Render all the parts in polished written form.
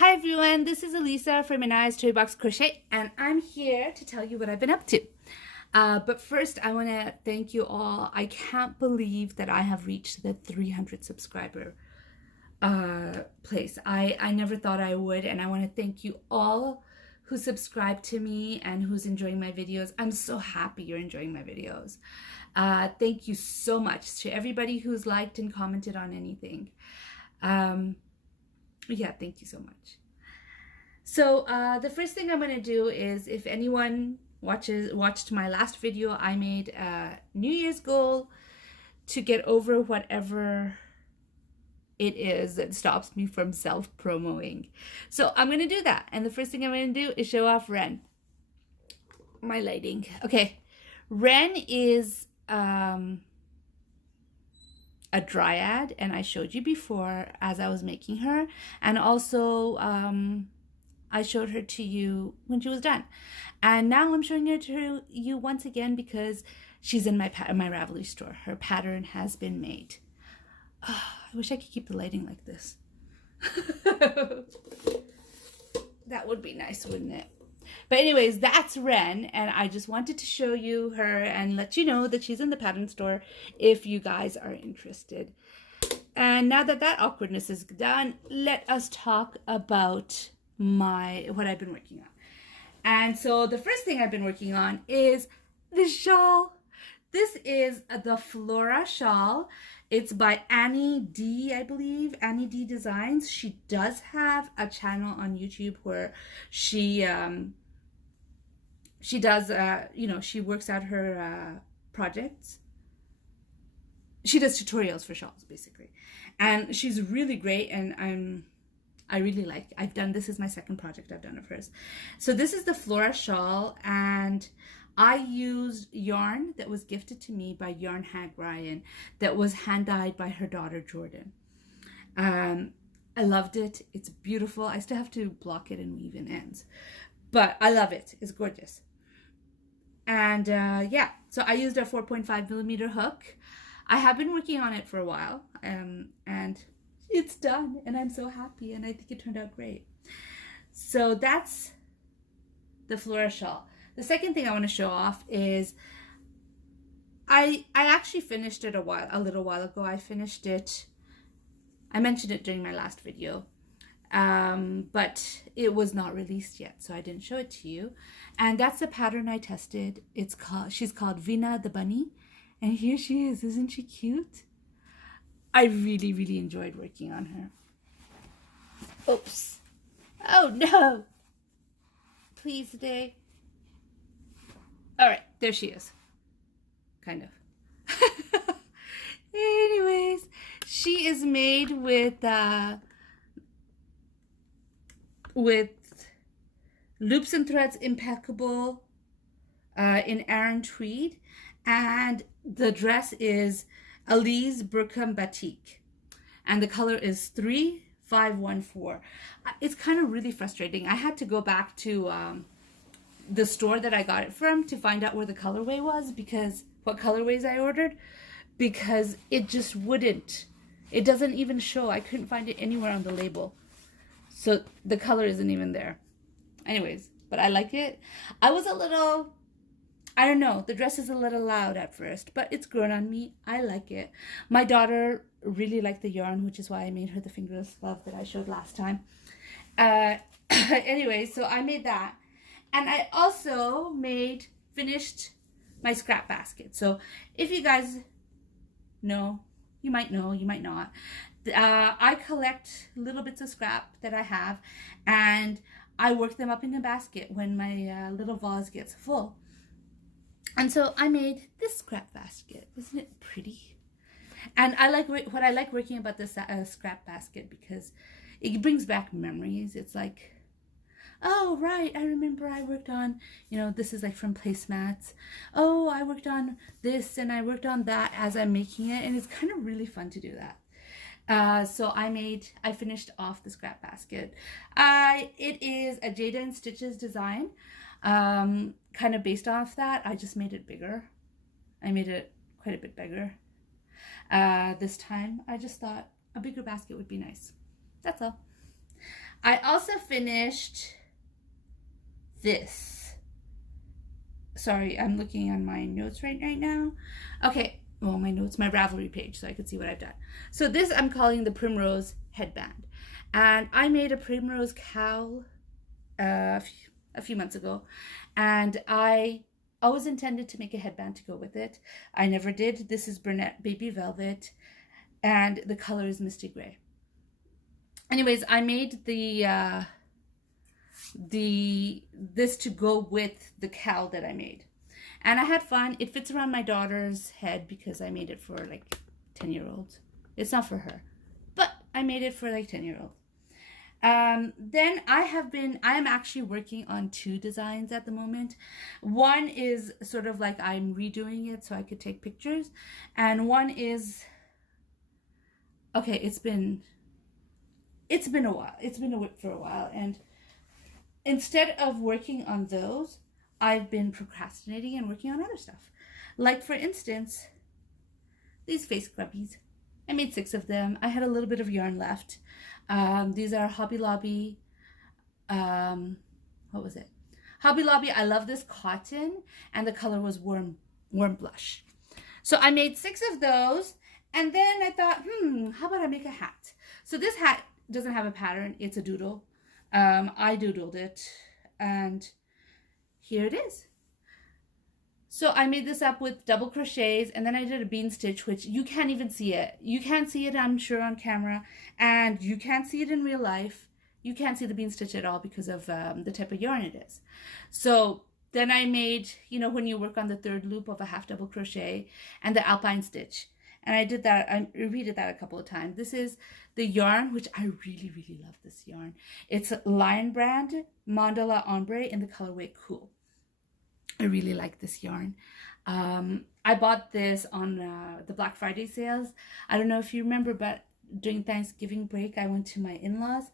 Hi everyone, this is Elisa from Anaya's Toy Box Crochet, and I'm here to tell you what I've been up to. But first, I want to thank you all. I can't believe that I have reached the 300 subscriber place. I never thought I would, and I want to thank you all who subscribe to me and who's enjoying my videos. I'm so happy you're enjoying my videos. Thank you so much to everybody who's liked and commented on anything. Yeah, thank you so much. So the first thing I'm going to do is, if anyone watched my last video, I made a New Year's goal to get over whatever it is that stops me from self-promoting. So I'm going to do that. And the first thing I'm going to do is show off Ren. My lighting. Okay. Ren is a dryad, and I showed you before as I was making her, and also I showed her to you when she was done, and now I'm showing her to you once again because she's in my Ravelry store. Her pattern has been made. Oh, I wish I could keep the lighting like this. That would be nice, wouldn't it? But anyways, that's Ren, and I just wanted to show you her and let you know that she's in the pattern store if you guys are interested. And now that that awkwardness is done, let us talk about what I've been working on. And so the first thing I've been working on is this shawl. This is the Flora Shawl. It's by Annie D, I believe, Annie D Designs. She does have a channel on YouTube where she does, she works out her projects. She does tutorials for shawls, basically. And she's really great, and I really like. This is my second project I've done of hers. So this is the Flora Shawl, and I used yarn that was gifted to me by Yarn Hag Ryan that was hand-dyed by her daughter Jordan. I loved it. It's beautiful. I still have to block it and weave in ends, but I love it. It's gorgeous. And yeah, so I used a 4.5mm hook. I have been working on it for a while, and it's done, and I'm so happy, and I think it turned out great. So that's the Flora Shawl. The second thing I want to show off is I actually finished it a little while ago. I finished it. I mentioned it during my last video, but it was not released yet, so I didn't show it to you. And that's the pattern I tested. She's called Vina the Bunny, and here she is. Isn't she cute? I really, really enjoyed working on her. Oops. Oh no. Please, today. All right, there she is. Kind of. Anyways, she is made with loops and threads impeccable in Aran tweed, and the dress is Elise Burkham Batik, and the color is 3514. It's kind of really frustrating. I had to go back to the store that I got it from to find out where the colorway was, because what colorways I ordered, because it just wouldn't. It doesn't even show. I couldn't find it anywhere on the label. So the color isn't even there. Anyways, but I like it. I was a little, I don't know, the dress is a little loud at first, but it's grown on me. I like it. My daughter really liked the yarn, which is why I made her the fingerless glove that I showed last time. Anyway, so I made that. And I also finished my scrap basket. So if you guys know, you might not. I collect little bits of scrap that I have, and I work them up in a basket when my little vase gets full. And so I made this scrap basket. Isn't it pretty? And I like what I like working about this scrap basket, because it brings back memories. It's like, oh, right, I remember I worked on, this is like from placemats. Oh, I worked on this and I worked on that as I'm making it, and it's kind of really fun to do that. So I finished off the scrap basket. It is a Jada and Stitches design, kind of based off that. I just made it bigger. I made it quite a bit bigger. This time I just thought a bigger basket would be nice. That's all. I also finished this. Sorry, I'm looking on my notes right now. Okay, well, my notes, my Ravelry page, so I could see what I've done. So this I'm calling the Primrose Headband. And I made a primrose cowl a few months ago. And I always intended to make a headband to go with it. I never did. This is Brunette Baby Velvet. And the color is Misty Gray. Anyways, I made this to go with the cowl that I made. And I had fun. It fits around my daughter's head because I made it for like 10-year-olds. It's not for her, but I made it for like 10-year-olds. Then I am actually working on 2 designs at the moment. One is sort of like I'm redoing it so I could take pictures. And one is, okay, it's been a while. It's been for a while. And instead of working on those, I've been procrastinating and working on other stuff. Like, for instance, these face scrubbies. I made 6 of them. I had a little bit of yarn left. These are Hobby Lobby. What was it? Hobby Lobby. I love this cotton, and the color was warm blush. So I made 6 of those, and then I thought, how about I make a hat? So this hat doesn't have a pattern. It's a doodle. I doodled it, and here it is. So I made this up with double crochets, and then I did a bean stitch, which you can't even see it. You can't see it, I'm sure, on camera, and you can't see it in real life. You can't see the bean stitch at all because of the type of yarn it is. So then I made, you know, when you work on the 3rd loop of a half double crochet and the alpine stitch. And I did that, I repeated that a couple of times. This is the yarn, which I really, really love this yarn. It's Lion Brand Mandala Ombre in the colorway Cool. I really like this yarn. I bought this on the Black Friday sales. I don't know if you remember, but during Thanksgiving break, I went to my in-laws,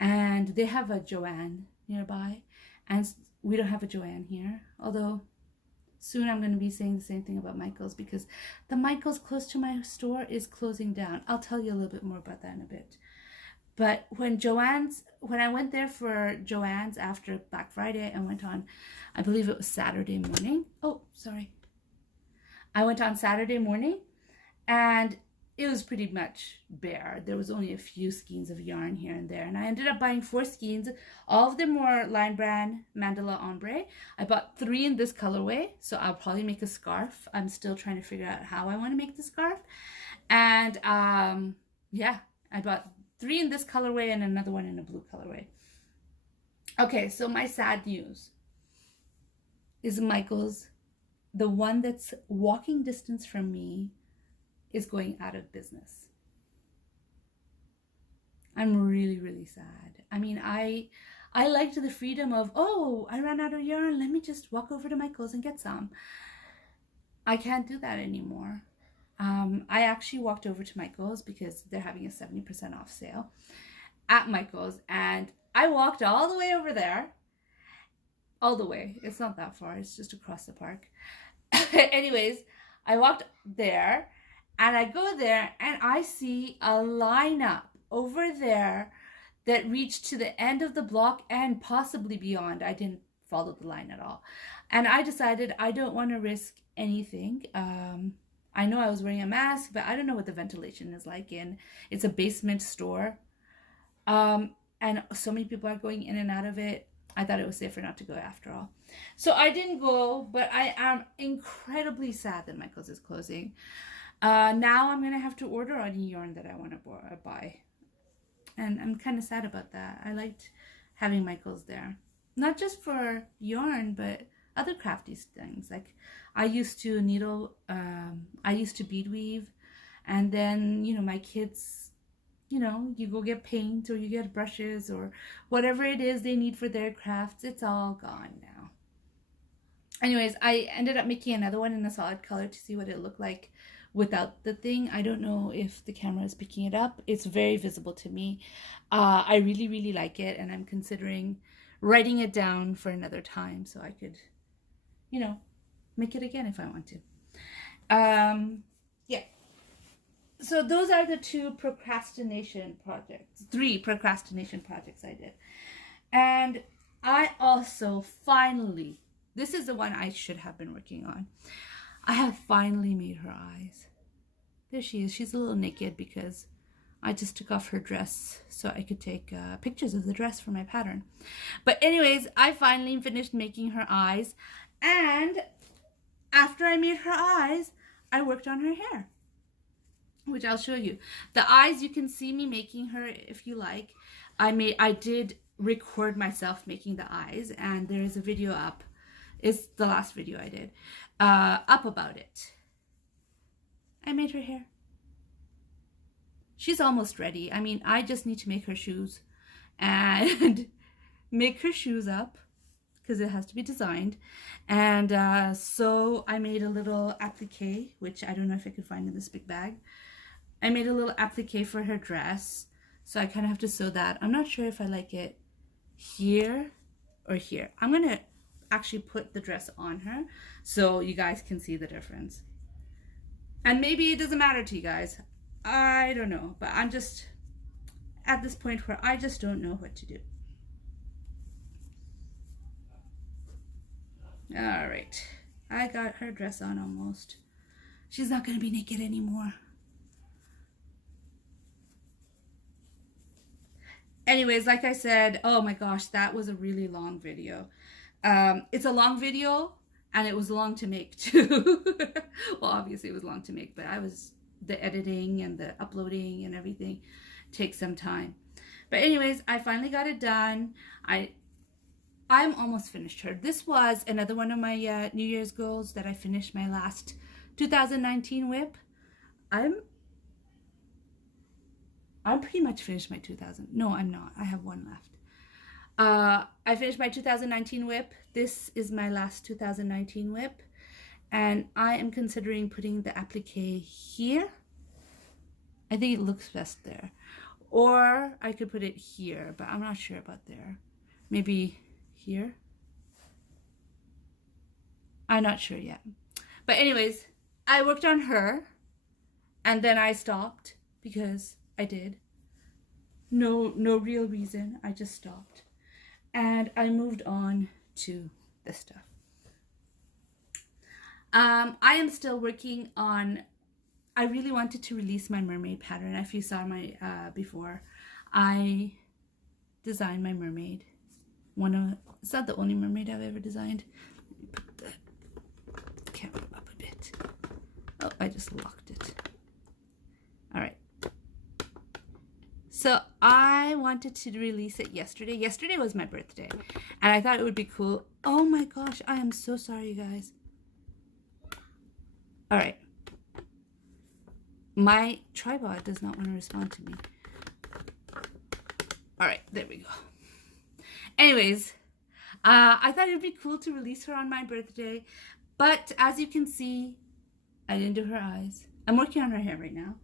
and they have a Joanne nearby, and we don't have a Joanne here, although soon I'm going to be saying the same thing about Michael's, because the Michael's close to my store is closing down. I'll tell you a little bit more about that in a bit. But when I went there for Joann's after Black Friday, I went on, I believe it was Saturday morning. Oh, sorry. I went on Saturday morning, and it was pretty much bare. There was only a few skeins of yarn here and there. And I ended up buying 4 skeins. All of them were Lion Brand Mandala Ombre. I bought 3 in this colorway, so I'll probably make a scarf. I'm still trying to figure out how I want to make the scarf. And yeah, I bought 3 in this colorway and another one in a blue colorway. Okay, so my sad news is Michael's, the one that's walking distance from me, is going out of business. I'm really, really sad. I mean, I liked the freedom of, oh, I ran out of yarn, let me just walk over to Michael's and get some. I can't do that anymore. I actually walked over to Michael's because they're having a 70% off sale at Michael's, and I walked all the way over there. All the way. It's not that far. It's just across the park. Anyways, I walked there, and I go there, and I see a lineup over there that reached to the end of the block and possibly beyond. I didn't follow the line at all. And I decided I don't want to risk anything. I know I was wearing a mask, but I don't know what the ventilation is like in. It's a basement store. And so many people are going in and out of it. I thought it was safer not to go after all. So I didn't go, but I am incredibly sad that Michael's is closing. Now I'm going to have to order any yarn that I want to buy. And I'm kind of sad about that. I liked having Michael's there. Not just for yarn, but other crafty things. Like I used to needle, I used to bead weave. And then, you know, my kids, you know, you go get paint or you get brushes or whatever it is they need for their crafts. It's all gone now. Anyways, I ended up making another one in a solid color to see what it looked like without the thing. I don't know if the camera is picking it up. It's very visible to me. I really, really like it, and I'm considering writing it down for another time so I could, you know, make it again if I want to. Yeah. So those are the three procrastination projects I did. And I also finally, this is the one I should have been working on. I have finally made her eyes. There she is. She's a little naked because I just took off her dress so I could take pictures of the dress for my pattern. But anyways, I finally finished making her eyes. And after I made her eyes, I worked on her hair, which I'll show you. The eyes, you can see me making her if you like. I did record myself making the eyes, and there is a video up. It's the last video I did up about it. I made her hair. She's almost ready. I mean, I just need to make her shoes and make her shoes up because it has to be designed. And so I made a little applique, which I don't know if I could find in this big bag. I made a little applique for her dress. So I kind of have to sew that. I'm not sure if I like it here or here. I'm going to actually put the dress on her so you guys can see the difference. And maybe it doesn't matter to you guys. I don't know, but I'm just at this point where I just don't know what to do. All right, I got her dress on almost. She's not going to be naked anymore. Anyways, like I said, oh my gosh, that was a really long video. It's a long video, and it was long to make too. Well, obviously it was long to make, but the editing and the uploading and everything takes some time. But anyways, I finally got it done. I'm almost finished her. This was another one of my New Year's goals, that I finished my last 2019 whip. I'm pretty much finished my 2000. No, I'm not. I have one left. I finished my 2019 whip. This is my last 2019 whip. And I am considering putting the applique here. I think it looks best there. Or I could put it here, but I'm not sure about there. Maybe here. I'm not sure yet. But anyways, I worked on her. And then I stopped because I did. No real reason. I just stopped. And I moved on to this stuff. I am still working on, I really wanted to release my mermaid pattern. If you saw my before, I designed my mermaid. It's not the only mermaid I've ever designed. Let me put the camera up a bit. Oh, I just locked it. All right. So I wanted to release it yesterday. Yesterday was my birthday, and I thought it would be cool. Oh my gosh, I am so sorry, you guys. All right. My tripod does not want to respond to me. All right, there we go. Anyways, I thought it would be cool to release her on my birthday, but as you can see, I didn't do her eyes. I'm working on her hair right now.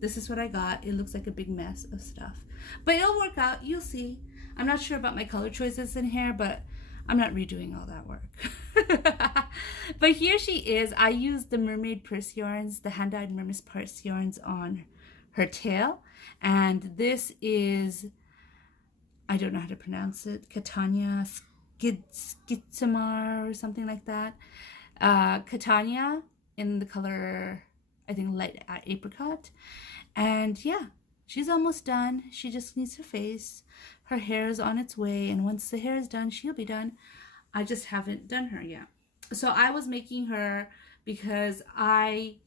This is what I got. It looks like a big mess of stuff, but it'll work out. You'll see. I'm not sure about my color choices in hair, but I'm not redoing all that work. But here she is. I used the mermaid purse yarns, the hand-dyed mermaid purse yarns on her tail. And this is, I don't know how to pronounce it, Catania Skitsamar or something like that. Catania in the color, I think, light apricot. And yeah, she's almost done. She just needs her face. Her hair is on its way, and once the hair is done, she'll be done. I just haven't done her yet. So I was making her because I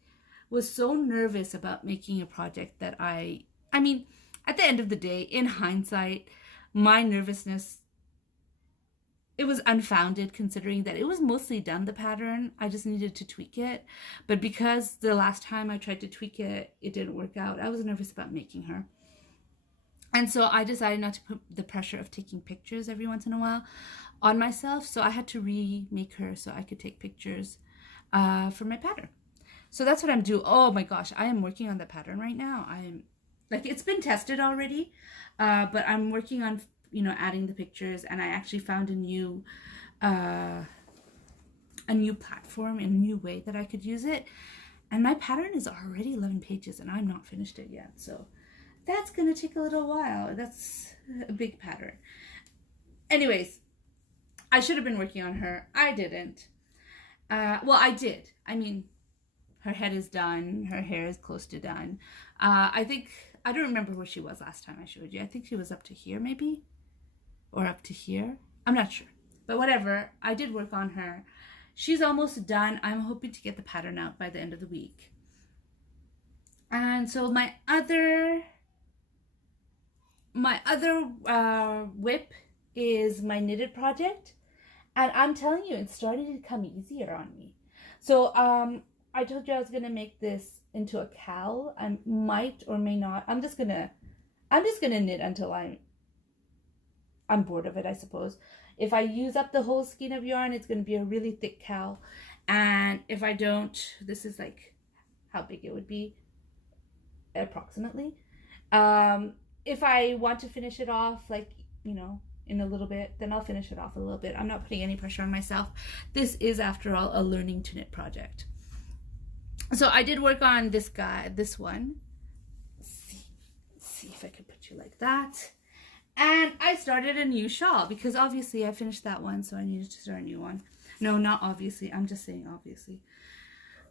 was so nervous about making a project that I mean, at the end of the day, in hindsight, my nervousness, it was unfounded, considering that it was mostly done, the pattern. I just needed to tweak it. But because the last time I tried to tweak it, it didn't work out, I was nervous about making her. And so I decided not to put the pressure of taking pictures every once in a while on myself. So I had to remake her so I could take pictures for my pattern. So that's what I'm doing. Oh my gosh, I am working on the pattern right now. It's been tested already, but I'm working on, adding the pictures. And I actually found a new platform, a new way that I could use it. And my pattern is already 11 pages and I'm not finished it yet. So that's going to take a little while. That's a big pattern. Anyways, I should have been working on her. I didn't. Well, I did. I mean, her head is done. Her hair is close to done. I don't remember where she was last time I showed you. I think she was up to here maybe, or up to here. I'm not sure, but whatever. I did work on her. She's almost done. I'm hoping to get the pattern out by the end of the week. And so my other whip is my knitted project. And I'm telling you, it's starting to come easier on me. So I told you I was going to make this into a cowl. I might or may not. I'm just gonna knit until I'm bored of it, I suppose. If I use up the whole skein of yarn, it's going to be a really thick cowl. And if I don't, this is like how big it would be, approximately. If I want to finish it off, like, you know, in a little bit, then I'll finish it off a little bit. I'm not putting any pressure on myself. This is, after all, a learning to knit project. So I did work on this one. Let's see if I can put you like that. And I started a new shawl because obviously I finished that one, so I needed to start a new one. No, not obviously. I'm just saying obviously.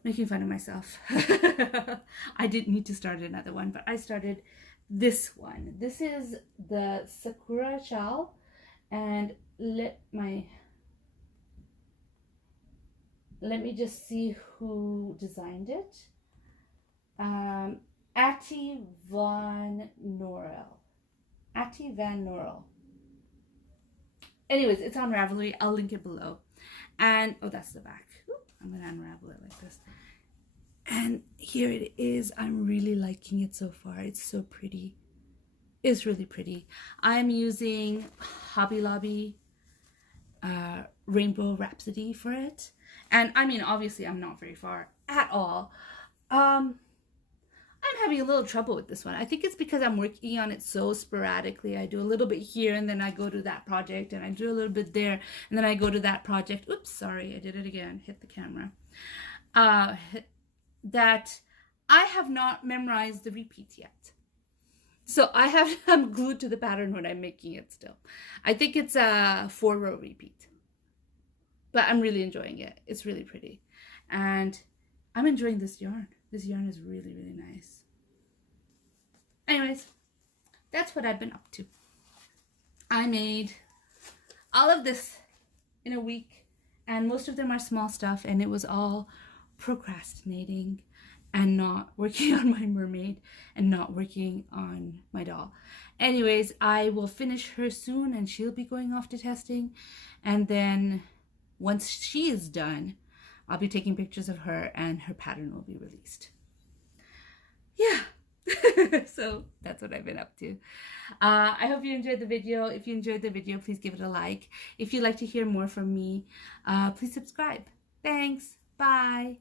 Making fun of myself. I didn't need to start another one, but I started this one. This is the Sakura Shawl, and let me just see who designed it. Attie Van Norel. Anyways, it's on Ravelry. I'll link it below. And oh, that's the back. Oop, I'm gonna unravel it like this. And here it is. I'm really liking it so far. It's so pretty. It's really pretty. I'm using Hobby Lobby Rainbow Rhapsody for it. And I mean, obviously I'm not very far at all. I'm having a little trouble with this one. I think it's because I'm working on it so sporadically. I do a little bit here and then I go to that project, and I do a little bit there and then I go to that project. Oops, sorry, I did it again. Hit the camera. That I have not memorized the repeats yet. So I'm glued to the pattern when I'm making it still. I think it's a 4-row repeat. But I'm really enjoying it. It's really pretty. And I'm enjoying this yarn. This yarn is really, really nice. Anyways, that's what I've been up to. I made all of this in a week, and most of them are small stuff, and it was all procrastinating and not working on my mermaid and not working on my doll. Anyways, I will finish her soon, and she'll be going off to testing, and then once she is done, I'll be taking pictures of her and her pattern will be released. Yeah. So that's what I've been up to. I hope you enjoyed the video. If you enjoyed the video, please give it a like. If you'd like to hear more from me, please subscribe. Thanks. Bye.